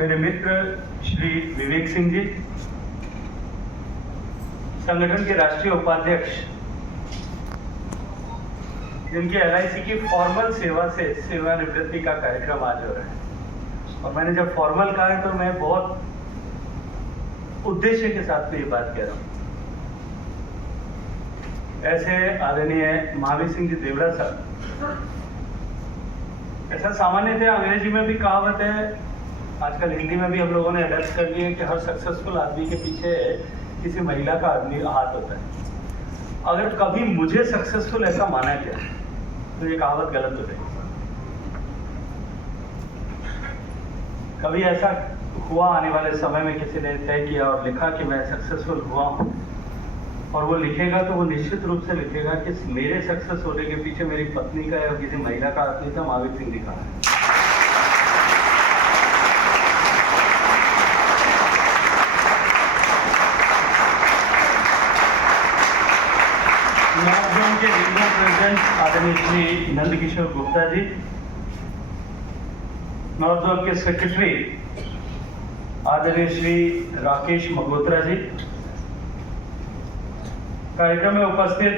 मेरे मित्र श्री विवेक सिंह जी, संगठन के राष्ट्रीय उपाध्यक्ष, जिनकी LIC की फॉर्मल सेवा से सेवानिवृत्ति का कार्यक्रम आज हो रहा है। और मैंने जब फॉर्मल कहा है तो मैं बहुत उद्देश्य के साथ में ये बात कह रहा हूँ। ऐसे आदरणीय महावीर सिंह जी देवड़ा साहब, ऐसा सामान्यतः अंग्रेजी में भी कहावत है, आजकल हिंदी में भी हम लोगों ने अडॉप्ट कर लिया है कि हर सक्सेसफुल आदमी के पीछे किसी महिला का आदमी हाथ होता है। अगर कभी मुझे सक्सेसफुल ऐसा माना गया तो ये कहावत गलत हो जाएगी। कभी ऐसा हुआ आने वाले समय में किसी ने तय किया और लिखा कि मैं सक्सेसफुल हुआ हूँ, और वो लिखेगा तो वो निश्चित रूप से लिखेगा कि मेरे सक्सेस होने के पीछे मेरी पत्नी का या किसी महिला का हाथ नहीं था, महावीर सिंह लिखा है। नवोद्यम के रीजनल प्रेसिडेंट आदरणीय श्री नंदकिशोर गुप्ता जी, नवोद्यम के सेक्रेटरी आदरणीय श्री राकेश मगोत्रा जी, कार्यक्रम में उपस्थित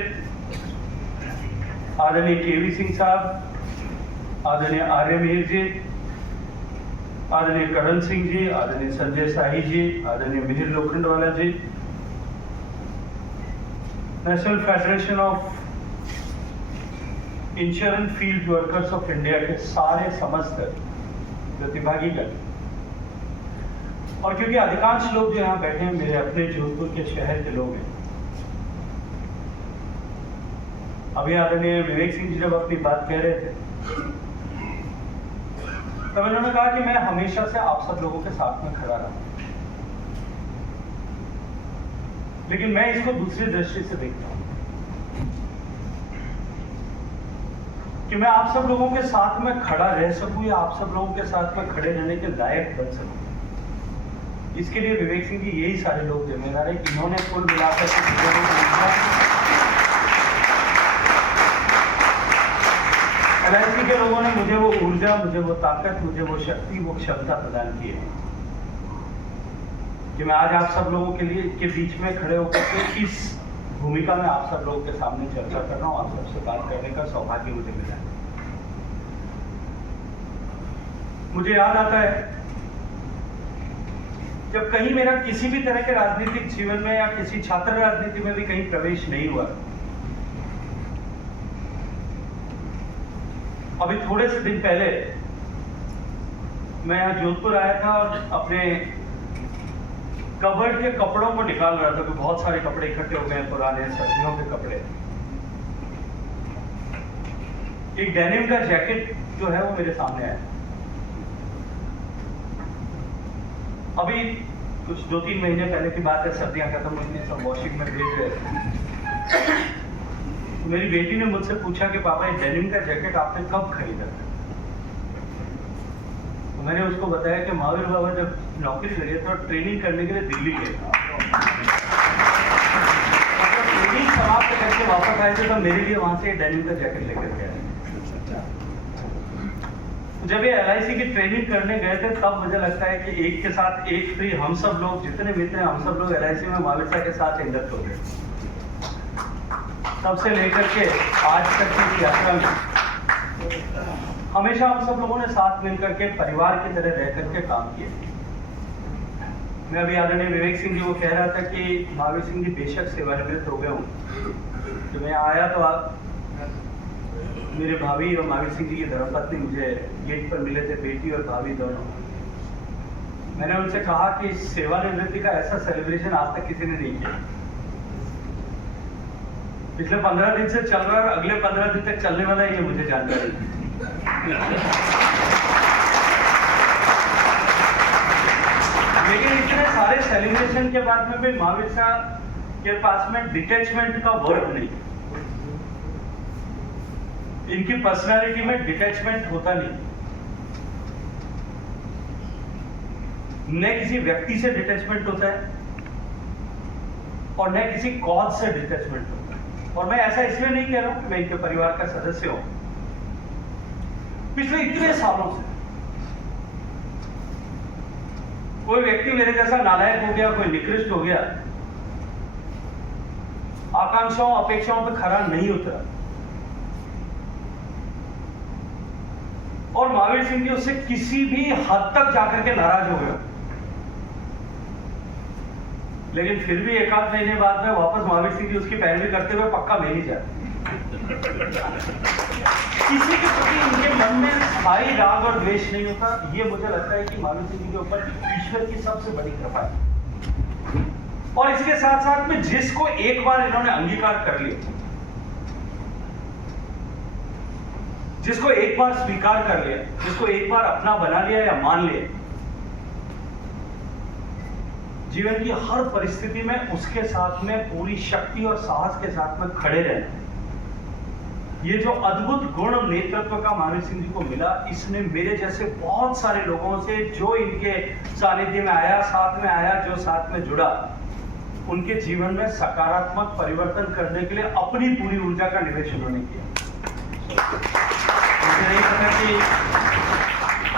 आदरणीय KV सिंह साहब, आदरणीय आर्य मीर जी, आदरणीय करण सिंह जी, आदरणीय संजय शाही जी, आदरणीय Mihir Lokhandwala ji, National Federation of Insurance Field Workers of India के सारे समस्त प्रतिभागीगण, और क्योंकि अधिकांश लोग जो यहाँ बैठे हैं मेरे अपने जोधपुर के शहर के लोग हैं। अभी आदरणीय विवेक सिंह जी जब अपनी बात कह रहे थे तब उन्होंने कहा कि मैं हमेशा से आप सब लोगों के साथ में खड़ा रहा, लेकिन मैं इसको दूसरी दृष्टि से देखता हूं कि मैं आप सब लोगों के साथ में खड़ा रह सकूं या आप सब लोगों के साथ में खड़े रहने के लायक बन सकूं। इसके लिए विवेक सिंह जी यही सारे लोग जिम्मेदार है। इन्होंने कुल मिलाकर LIC के लोगों ने मुझे वो ऊर्जा, मुझे वो ताकत, मुझे वो शक्ति, वो क्षमता प्रदान की है कि मैं आज आप सब लोगों के लिए के बीच में खड़े होकर के इस भूमिका में आप सब लोगों के सामने चर्चा कर रहा हूँ। आप सबसे बात करने का सौभाग्य मुझे मिला है। मुझे याद आता है जब कहीं मेरा किसी भी तरह के राजनीतिक जीवन में या किसी छात्र राजनीति में भी कहीं प्रवेश नहीं हुआ। अभी थोड़े से दिन पहले मैं यहाँ जोधपुर आया था और अपने कबर्ड के कपड़ों को निकाल रहा था, तो बहुत सारे कपड़े इकट्ठे हो गए, पुराने सर्दियों के कपड़े। एक डेनिम का जैकेट जो है वो मेरे सामने आया। अभी कुछ 2-3 महीने पहले की बात है, सर्दियां खत्म हुई थी, सब वॉशिंग में भेज रहे थे। मेरी बेटी ने मुझसे पूछा कि पापा ये डेनिम का जैकेट आपने कब खरीदा? तो मैंने उसको बताया कि महावीर बाबा जब नौकरी लगे तो ट्रेनिंग करने के लिए दिल्ली गए, ट्रेनिंग समाप्त करके वापस आए थे तो मेरे लिए वहां से डेनिम का जैकेट लेकर के आए। जब ये LIC की ट्रेनिंग करने गए थे तब मुझे लगता है कि एक के साथ एक फ्री, हम सब लोग जितने मित्र हैं हम सब लोग LIC में महावीर साहब के साथ इंडक्ट हो गए। तब से लेकर के आज तक की यात्रा में हमेशा हम सब लोगों ने साथ मिलकर के परिवार की तरह रह करके काम किया। मैं अभी आदरणीय विवेक सिंह जी को कह रहा था कि महावीर सिंह जी बेशक सेवानिवृत्त हो गए हूँ, तो मैं आया तो आप मेरे भाभी और महावीर सिंह जी की धर्मपत्नी मुझे गेट पर मिले थे, बेटी और भाभी दोनों। मैंने उनसे कहा कि सेवानिवृत्ति का ऐसा सेलिब्रेशन आज तक किसी ने नहीं किया। पिछले 15 दिन से चल रहा है और अगले 15 दिन तक चलने वाला है, ये मुझे जानकारी है। लेकिन इतने सारे सेलिब्रेशन के बाद में भी महावीर साहब के पास में डिटैचमेंट का वर्ड नहीं। इनकी पर्सनालिटी में डिटैचमेंट होता नहीं। न किसी व्यक्ति से डिटैचमेंट होता है और न किसी कॉज से डिटैचमेंट होता है। और मैं ऐसा इसलिए नहीं कह रहा हूं कि मैं इनके परिवार का सदस्य हूं। पिछले इतने सालों से कोई व्यक्ति मेरे जैसा नालायक हो गया, कोई निकृष्ट हो गया, आकांक्षाओं अपेक्षाओं पर खरा नहीं उतरा, और महावीर सिंह जी उससे किसी भी हद तक जाकर के नाराज हो गया, लेकिन फिर भी एक आध महीने बाद में वापस महावीर सिंह जी उसकी पैरवी करते हुए पक्का ले नहीं जाते। किसी के प्रति इनके मन में स्थायी राग और द्वेष नहीं होता। ये मुझे लगता है कि महावीर सिंह जी के ऊपर ईश्वर की सबसे बड़ी कृपा है। और इसके साथ साथ में जिसको एक बार इन्होंने अंगीकार कर लिया, जिसको एक बार स्वीकार कर लिया, जिसको एक बार अपना बना लिया या मान लिया, जीवन की हर परिस्थिति में उसके साथ में पूरी शक्ति और साहस के साथ में खड़े रहना, ये जो अद्भुत गुण नेतृत्व का महावीर सिंह जी को मिला, इसने मेरे जैसे बहुत सारे लोगों से जो इनके सानिध्य में आया, साथ में आया, जो साथ में जुड़ा, उनके जीवन में सकारात्मक परिवर्तन करने के लिए अपनी पूरी ऊर्जा का निवेश उन्होंने किया। मुझे नहीं पता कि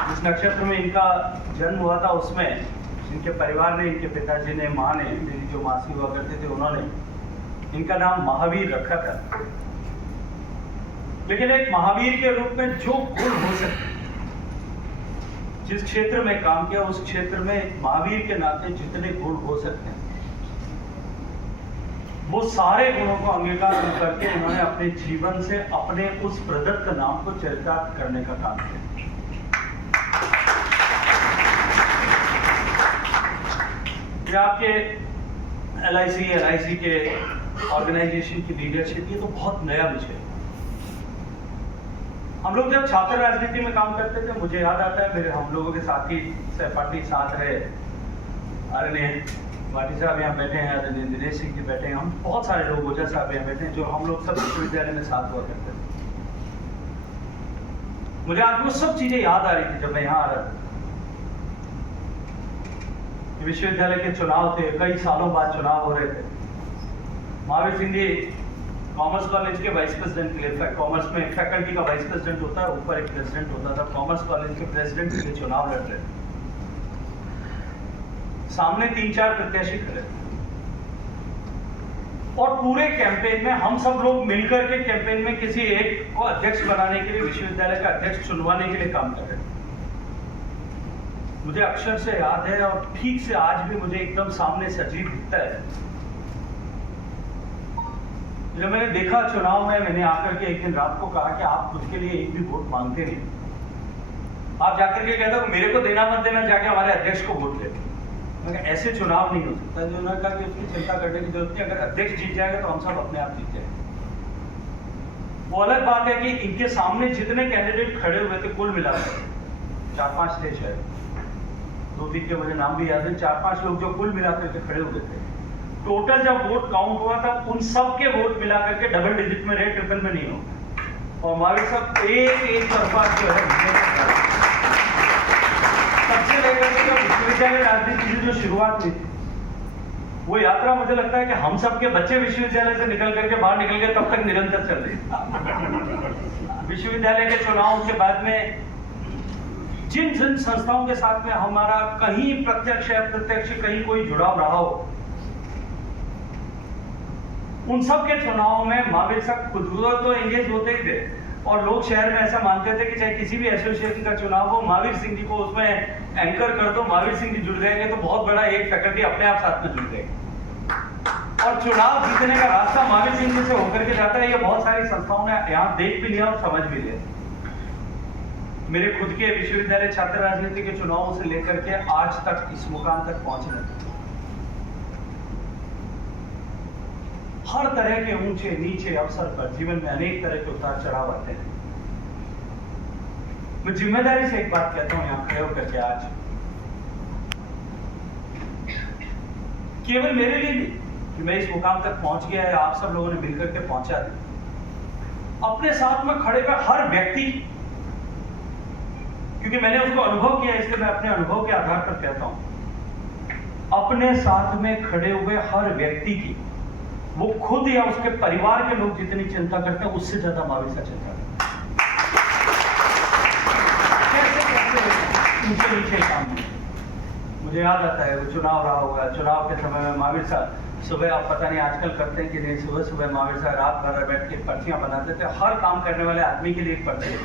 जिस नक्षत्र में इनका जन्म हुआ था उसमें इनके परिवार ने, इनके पिताजी ने, माँ ने, मेरी जो मासी हुआ करते थे, उन्होंने इनका नाम महावीर रखा था। लेकिन एक महावीर के रूप में जो गुण हो सकते, जिस क्षेत्र में काम किया उस क्षेत्र में एक महावीर के नाते जितने गुण हो सकते हैं, वो सारे गुणों को अंगीकार करके इन्होंने अपने जीवन से अपने उस प्रदत्त नाम को चरितार्थ करने का काम किया। ये आपके LIC के ऑर्गेनाइजेशन की लीडरशिप, ये तो बहुत नया विषय है। हम लोग जब छात्र राजनीति में काम करते थे, मुझे याद आता है मेरे हम लोगों के साथी सहपाठी साथ रहे, आदरणीय भाटी साहब यहाँ बैठे हैं, आदरणीय दिनेश सिंह जी बैठे हैं, हम बहुत सारे लोग, ओझा साहब यहाँ बैठे हैं, जो हम लोग सब विश्वविद्यालय में साथ हुआ करते थे। मुझे आज वो सब चीजें याद आ रही थी जब मैं यहाँ आ रहा था। विश्वविद्यालय के चुनाव थे, कई सालों बाद चुनाव हो रहे थे। महावीर सिंह जी कॉमर्स कॉलेज के वाइस प्रेसिडेंट के लिए, कॉमर्स में फैकल्टी का वाइस प्रेसिडेंट होता है, ऊपर एक प्रेसिडेंट होता था, कॉमर्स कॉलेज के प्रेसिडेंट के लिए चुनाव लड़ रहे थे। सामने 3-4 प्रत्याशी खड़े थे और पूरे कैंपेन में हम सब लोग मिलकर के कैंपेन में किसी एक को अध्यक्ष बनाने के लिए, विश्वविद्यालय का अध्यक्ष चुनवाने के लिए काम कर रहे थे। मुझे अक्षर से याद है और ठीक से आज भी मुझे एकदम सामने सजीव दिखता है। जब मैंने देखा चुनाव में, मैंने आकर के एक दिन रात को कहा कि आप खुद के लिए एक भी वोट मांगते नहीं, आप जाकर के कहते हो मेरे को देना मत देना, जाके हमारे अध्यक्ष को वोट दे। ऐसे चुनाव नहीं हो सकता। जो उन्होंने कहा कि उसकी चिंता करने की जरूरत नहीं, अगर अध्यक्ष जीत जाएगा तो हम सब अपने आप जीत जाएंगे। वो अलग बात है कि इनके सामने जितने कैंडिडेट खड़े हुए थे, कुल मिलाकर 4-5 थे शायद, 2-3 के मुझे नाम भी याद है, 4-5 लोग जो कुल मिलाकर के खड़े हुए थे। टोटल जब वोट काउंट हुआ था, उन सब के वोट मिलाकर के डबल डिजिट में रहे, ट्रिपल में नहीं हो। और हमारे सब एक तरफा जो है, सबसे लेकर के जब विश्वविद्यालय राजनीति की जो शुरुआत हुई थी, वो यात्रा मुझे लगता है कि हम सब के बच्चे विश्वविद्यालय से निकल करके बाहर निकल गए तब तक निरंतर चल रही थी। विश्वविद्यालय के चुनाव के बाद में जिन जिन संस्थाओं के साथ में हमारा कहीं प्रत्यक्ष या अप्रत्यक्ष कहीं कोई जुड़ाव रहा हो, उन सब के चुनाव में महावीर साहब खुद तो एंगेज होते ही थे। और लोग शहर में ऐसा मानते थे कि चाहे किसी भी एसोसिएशन का चुनाव हो, महावीर सिंह जी को उसमें एंकर कर दो, महावीर सिंह जी जुड़ जाएंगे तो बहुत बड़ा एक फैकल्टी अपने आप साथ में जुड़ जाएगी। और चुनाव जीतने का रास्ता महावीर सिंह जी से होकर के जाता है। ये बहुत सारी संस्थाओं ने यहाँ देख भी लिया और समझ भी लिया। मेरे खुद के विश्वविद्यालय छात्र राजनीति के चुनावों से लेकर के आज तक इस मुकाम तक पहुंचने, हर तरह के ऊंचे नीचे अवसर पर जीवन में अनेक तरह के उतार चढ़ाव आते हैं। मैं जिम्मेदारी से एक बात कहता हूं यहां खड़े होकर के आज, केवल मेरे लिए नहीं कि मैं इस मुकाम तक पहुंच गया है, आप सब लोगों ने मिलकर के पहुंचा दिया, अपने साथ में खड़े हुए हर व्यक्ति, क्योंकि मैंने उसको अनुभव किया इसलिए मैं अपने अनुभव के आधार पर कहता हूं, अपने साथ में खड़े हुए हर व्यक्ति की वो खुद या उसके परिवार के लोग जितनी चिंता करते हैं उससे ज्यादा महावीर साहब चिंता करते हैं। कैसे नीचे काम। मुझे याद आता है वो चुनाव रहा होगा, चुनाव के समय में महावीर साहब सुबह, आप पता नहीं आजकल करते हैं कि नहीं, सुबह सुबह महावीर साहब रात भर बैठ के पर्चियां बनाते थे। हर काम करने वाले आदमी के लिए एक पर्ची है,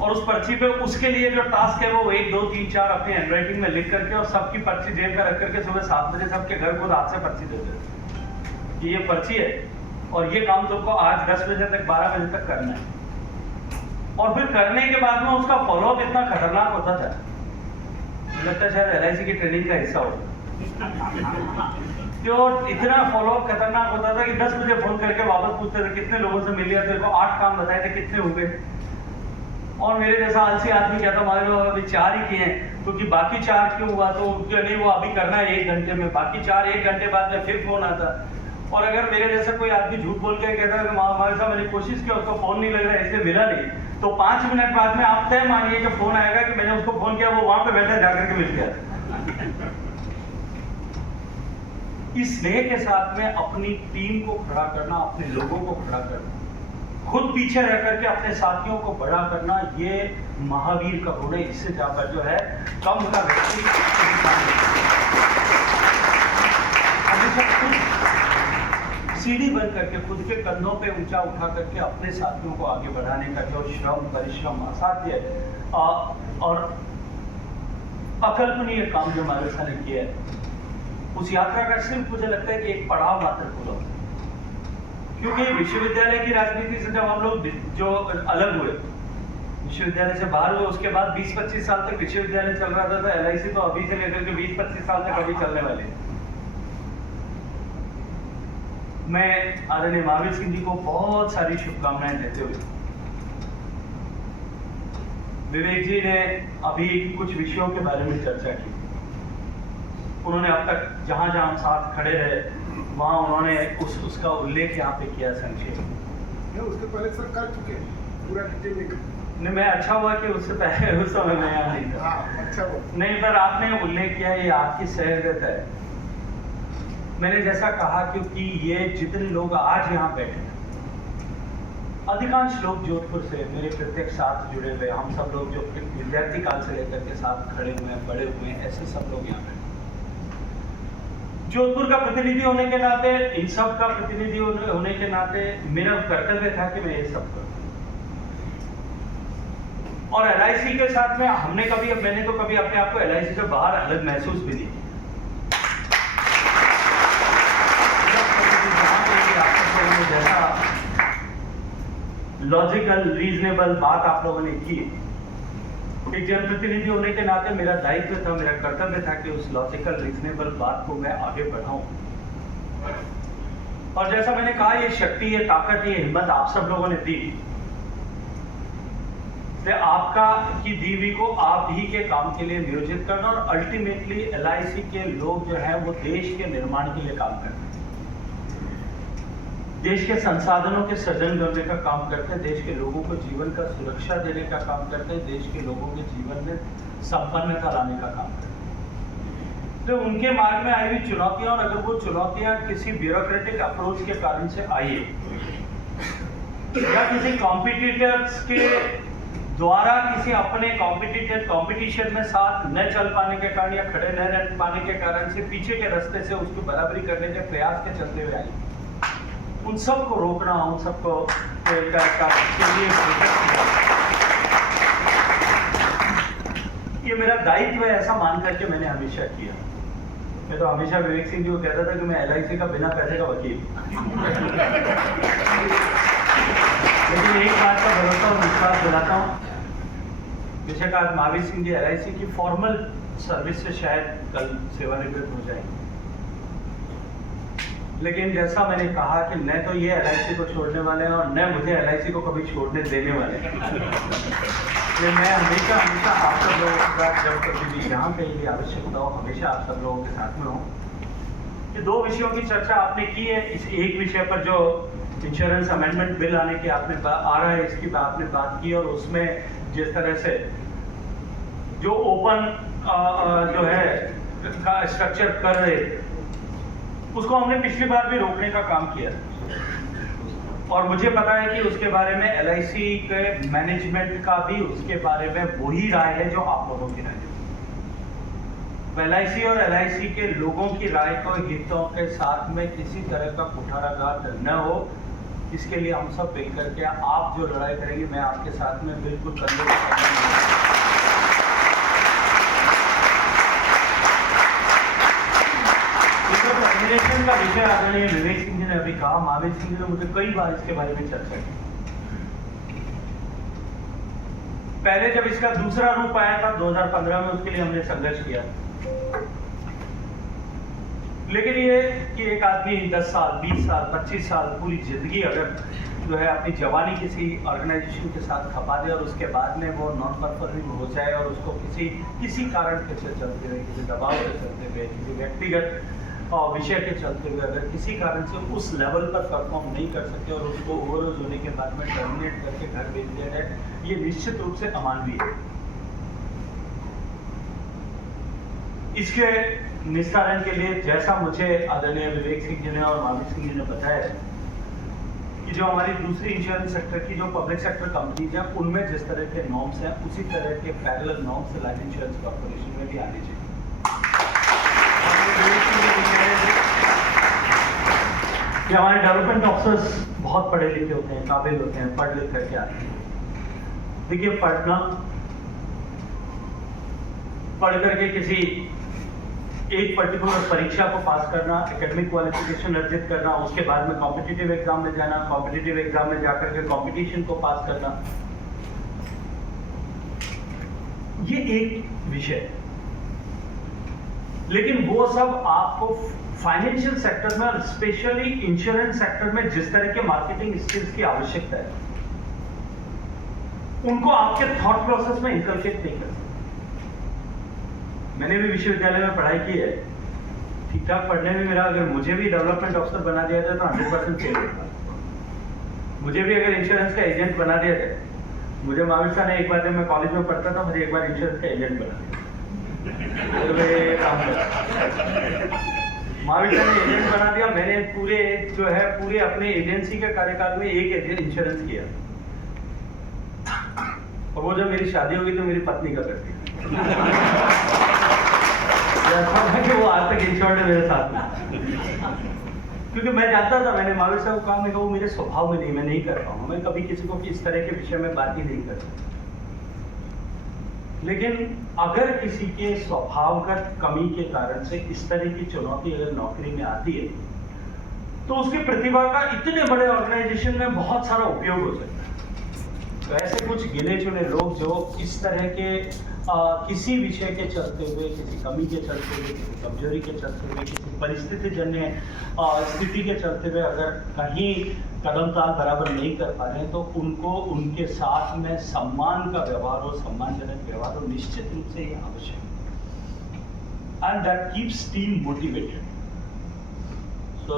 और उस पर्ची पे उसके लिए जो टास्क है वो 1 2 3 4 अपनी हैंडराइटिंग में लिख करके और सबकी पर्ची जेब में रख करके सुबह 7 बजे सबके घर खुद हाथ से पर्ची देते थे कि ये पर्ची है और ये काम तुमको आज 10 बजे तक 12 बजे तक करना है। और फिर करने के बाद में उसका फॉलोअप इतना खतरनाक होता था, लगता है शायद LIC की ट्रेनिंग का हिस्सा हो। जो इतना फॉलोअप खतरनाक होता था कि 10 बजे फोन करके वापस पूछते थे कितने लोगों से मिल लिया, तेरे को 8 काम बताए थे, कितने हो गए। और मेरे जैसा आलसी आदमी कहता हमारे लोग अभी 4 ही किए हैं, क्योंकि बाकी 4 क्यों हुआ, तो नहीं वो अभी करना है 1 घंटे में, बाकी 4 1 घंटे बाद में फिर फोन आता। और अगर मेरे जैसा कोई आदमी झूठ बोल के कहता है कि हमारे साथ मैंने कोशिश की, उसका फोन नहीं लग रहा है इसलिए मिला नहीं, तो 5 मिनट बाद में आप तय मानिए कि फोन आएगा कि मैंने उसको फोन किया, वो वहां पे बैठा जाकर के मिल गया। इस स्नेह के साथ में अपनी टीम को खड़ा करना, अपने लोगों को खड़ा करना, खुद पीछे रह करके अपने साथियों को बड़ा करना, ये महावीर का गुण है। इससे जाकर जो है कम का व्यक्ति हमेशा खुद सीढ़ी बन करके खुद के कंधों पे ऊंचा उठा करके अपने साथियों को आगे बढ़ाने का जो श्रम परिश्रम असाध्य और अकल्पनीय काम जो हमारे साथ ने किया है, उस यात्रा का सिर्फ मुझे लगता है कि एक पड़ाव मात्र पूरा, क्योंकि विश्वविद्यालय की राजनीति से जब हम लोग जो अलग हुए, विश्वविद्यालय से बाहर हुए, उसके बाद 20-25 साल तक विश्वविद्यालय चल रहा था, तो LIC तो अभी से लेकर के 20-25 साल तक अभी चलने वाले हैं। मैं आदरणीय महावीर सिंह जी को बहुत सारी शुभकामनाएं देते हुए, विवेक जी ने अभी कुछ विषयों के बारे में चर्चा की, उन्होंने अब तक जहां जहां हम साथ खड़े रहे वहां उन्होंने उसका उल्लेख यहाँ पे किया संक्षेप में। उसके पहले सर कर चुके हैं पूरा डिटेल नहीं, मैं अच्छा हुआ कि उससे पहले उस समय में यहाँ नहीं था। अच्छा हुआ। नहीं, पर आपने उल्लेख किया ये आपकी सहजता है। मैंने जैसा कहा क्योंकि ये जितने लोग आज यहाँ बैठे हैं, अधिकांश लोग जोधपुर से मेरे प्रत्येक साथ जुड़े हुए, हम सब लोग जो विद्यार्थी काल से लेकर के साथ खड़े हुए हैं, बड़े हुए हैं, ऐसे सब लोग यहाँ पे जोधपुर का प्रतिनिधि होने के नाते, इन सब का प्रतिनिधि होने के नाते मेरा कर्तव्य था कि मैं ये सब करूं। और LIC के साथ में मैंने तो कभी अपने आप को LIC से बाहर अलग महसूस भी नहीं किया। जैसा लॉजिकल रीजनेबल बात आप लोगों ने की, एक जनप्रतिनिधि होने के नाते मेरा दायित्व था, मेरा कर्तव्य था कि उस लॉजिकल रीजनेबल बात को मैं आगे बढ़ाऊं। और जैसा मैंने कहा, ये शक्ति, ये ताकत, ये हिम्मत आप सब लोगों ने दी, आपका की दी हुई को आप ही के काम के लिए नियोजित करना, और अल्टीमेटली LIC के लोग जो है वो देश के निर्माण के लिए काम करते हैं, देश के संसाधनों के सृजन करने का काम करते हैं, देश के लोगों को जीवन का सुरक्षा देने का काम करते हैं, देश के लोगों के जीवन में संपन्नता लाने का काम करते हैं। तो उनके मार्ग में आई हुई चुनौतियां, और अगर वो चुनौतियां किसी ब्यूरोक्रेटिक अप्रोच के कारण से आई या किसी कॉम्पिटिटर्स के द्वारा किसी अपने कॉम्पिटिशन में साथ न चल पाने के कारण या खड़े न रह पाने के कारण से पीछे के रास्ते से उसकी बराबरी करने के प्रयास के चलते हुए आई, उन सबको रोकना, उन सबको ये मेरा दायित्व है, ऐसा मान करके मैंने हमेशा किया। मैं तो हमेशा विवेक सिंह जी को कहता था कि मैं LIC का बिना पैसे का वकील। लेकिन एक बात का भरोसा और विश्वास दिलाता हूँ, बेशक आज महावीर सिंह जी LIC की फॉर्मल सर्विस से शायद कल सेवानिवृत्त हो जाएंगे, लेकिन जैसा मैंने कहा कि न तो ये LIC को छोड़ने वाले हैं और न मुझे LIC को कभी छोड़ने देने वाले हैं। मैं हमेशा आप सब लोगों के साथ, जब कभी भी जहाँ कहीं भी आवश्यकता हो, हमेशा आप सब लोगों के साथ में हूँ। ये 2 विषयों की चर्चा आपने की है। इस एक विषय पर जो इंश्योरेंस अमेंडमेंट बिल आने की आ रहा है, इसकी आपने बात की, और उसमें जिस तरह से जो ओपन जो है का स्ट्रक्चर कर रहे, उसको हमने पिछली बार भी रोकने का काम किया, और मुझे पता है कि उसके बारे में LIC के मैनेजमेंट का भी उसके बारे में वही राय है जो आप लोगों की राय है। LIC और LIC के लोगों की राय को हितों के साथ में किसी तरह का कुठाराघात न हो, इसके लिए हम सब मिल करके आप जो लड़ाई करेंगे मैं आपके साथ में बिल्कुल कंधे से कंधा मिलाऊंगा। टर्मिनेशन का विषय आदरणीय विवेक सिंह जी ने अभी कहा, महावीर सिंह जी ने मुझे कई बार इसके बारे में चर्चा की। पहले जब इसका दूसरा रूप आया था 2015 में, उसके लिए हमने संघर्ष किया। लेकिन ये कि एक आदमी 10 साल 20 साल 25 साल पूरी जिंदगी अगर जो है अपनी जवानी किसी ऑर्गेनाइजेशन के साथ खपा दे और उसके बाद में वो नॉन परफॉर्मिंग हो जाए और उसको किसी कारण के चलते हुए, किसी दबाव के चलते हुए, किसी व्यक्तिगत विषय के चलते हुए अगर किसी कारण से उस लेवल पर परफॉर्म नहीं कर सके और उसको ओवरडोज होने के बाद में टर्मिनेट करके घर भेज दिया जाए, ये निश्चित रूप से अमानवीय है। इसके निस्तारण के लिए जैसा मुझे आदरणीय विवेक सिंह जी ने और महावीर सिंह जी ने बताया कि जो हमारी दूसरी इंश्योरेंस सेक्टर की जो पब्लिक सेक्टर कंपनीज हैं उनमें जिस तरह के नॉर्म्स हैं उसी तरह के parallel norms life insurance corporation में भी आने चाहिए। कि हमारे डेवलपमेंट ऑफिसर्स बहुत पढ़े लिखे होते हैं, काबिल होते हैं, पढ़ लिख करके आते हैं। देखिए, पढ़ करके किसी एक पर्टिकुलर परीक्षा को पास करना, एकेडमिक क्वालिफिकेशन अर्जित करना, उसके बाद में कॉम्पिटिटिव एग्जाम में जाना, कॉम्पिटिटिव एग्जाम में जाकर के कॉम्पिटिशन को पास करना, ये एक विषय है। लेकिन वो सब आपको फाइनेंशियल सेक्टर में और स्पेशली इंश्योरेंस सेक्टर में जिस तरह के मार्केटिंग स्किल्स की आवश्यकता है, उनको आपके थॉट प्रोसेस में इनकलकेट नहीं कर सकते। मैंने भी विश्वविद्यालय में पढ़ाई की है, ठीक ठाक पढ़ने में मेरा, अगर मुझे भी डेवलपमेंट ऑफिसर बना दिया जाए तो 100% फेल होगा। मुझे भी अगर इंश्योरेंस का एजेंट बना दिया जाए, मुझे महावीर साहब ने एक बार जब मैं कॉलेज में पढ़ता था मुझे एक बार इंश्योरेंस का एजेंट बना दिया। महावीर साहब ने एजेंट बना दिया, मैंने पूरे अपने एजेंसी के कार्यकाल में एक एजेंट इंश्योरेंस किया, और वो जब मेरी शादी होगी तो मेरी पत्नी का करती कि वो आज तक इंश्योर्ड है मेरे साथ में, क्योंकि मैं जानता था, मैंने महावीर साहब को कहा, मैं वो मेरे स्वभाव में नहीं, मैं नहीं कर पाऊंगा, मैं कभी किसी को इस तरह के विषय में बात ही नहीं कर सकता। लेकिन अगर किसी के स्वभावगत कमी के कारण से इस तरह की चुनौती अगर नौकरी में आती है तो उसकी प्रतिभा का इतने बड़े ऑर्गेनाइजेशन में बहुत सारा उपयोग हो सकता है। तो ऐसे कुछ गिने चुने लोग जो इस तरह के किसी विषय के चलते हुए, किसी कमी के चलते हुए, किसी कमजोरी के चलते हुए, किसी परिस्थिति जन्य स्थिति के चलते हुए अगर कहीं कदम ताल बराबर नहीं कर पा रहे हैं तो उनको उनके साथ में सम्मान का व्यवहार हो, सम्मानजनक व्यवहार हो, निश्चित रूप से ये आवश्यक है। And that keeps team motivated. So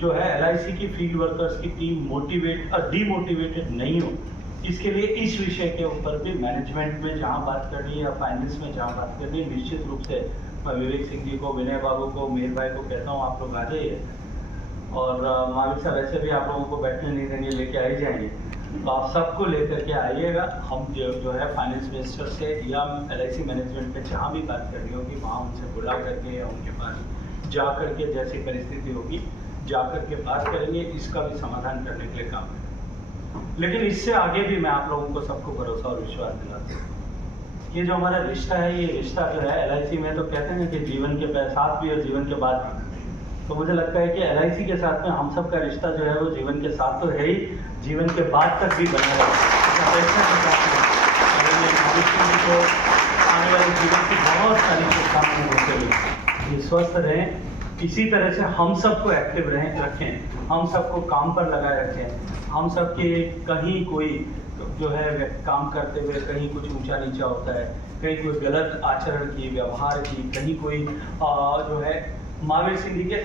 जो है LIC की फील्ड वर्कर्स की टीम डीमोटिवेटेड नहीं हो, इसके लिए इस विषय के ऊपर भी मैनेजमेंट में जहाँ बात करनी है या फाइनेंस में जहाँ बात करनी है, निश्चित रूप से मैं विवेक सिंह जी को, विनय बाबू को, मेहर भाई को कहता हूँ आप लोग आ जाइए। और महावीर साहब वैसे भी आप लोगों को बैठने नहीं देंगे, लेके आ ही जाएंगे, तो आप सबको लेकर के आइएगा। हम जो है फाइनेंस मिनिस्टर से या LIC मैनेजमेंट में जहाँ भी बात करनी होगी वहाँ उनसे बुला करके या उनके पास जा करके जैसी परिस्थिति होगी जा करके बात करेंगे, इसका भी समाधान करने के लिए काम करेंगे। लेकिन इससे आगे भी मैं आप लोगों को सबको भरोसा और विश्वास दिलाता हूँ, ये जो हमारा रिश्ता है, ये रिश्ता जो है LIC में तो कहते हैं कि जीवन के साथ भी और जीवन के बाद भी, तो मुझे लगता है कि LIC के साथ में हम सब का रिश्ता जो है वो जीवन के साथ तो है ही, जीवन के बाद तक भी बना रहेगा। आने वाले जीवन की बहुत सारी शुभकामनाएं होते हुए ये स्वस्थ रहें, इसी तरह से हम सबको एक्टिव रखें, हम सबको काम पर लगाए रखें, हम सबके कहीं कोई जो है काम करते हुए कहीं कुछ ऊंचा नीचा होता है, कहीं कोई गलत आचरण की, व्यवहार की, कहीं कोई जो है महावीर सिंह जी के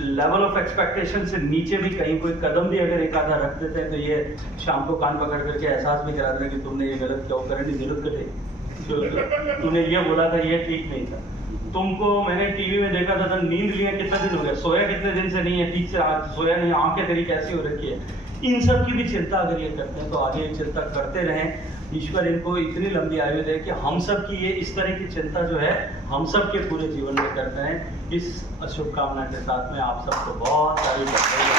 लेवल ऑफ एक्सपेक्टेशन से नीचे भी कहीं कोई कदम भी अगर एक आधा रख देते हैं तो ये शाम को कान पकड़ करके एहसास भी करा देना कि तुमने ये गलत क्यों करने की जरूरत है, तूने ये बोला था ये ठीक नहीं था। तुमको मैंने टीवी में देखा था, नींद लिया कितना दिन हो गया, सोया कितने दिन से नहीं है, ठीक से आज सोया नहीं, आंखें तेरी कैसी हो रखी है। इन सब की भी चिंता अगर ये करते हैं तो आगे ये चिंता करते रहें। ईश्वर इनको इतनी लंबी आयु दे कि हम सब की ये इस तरह की चिंता जो है हम सब के पूरे जीवन में करते हैं। इस शुभकामना के साथ में आप सबको बहुत सारी बधाई।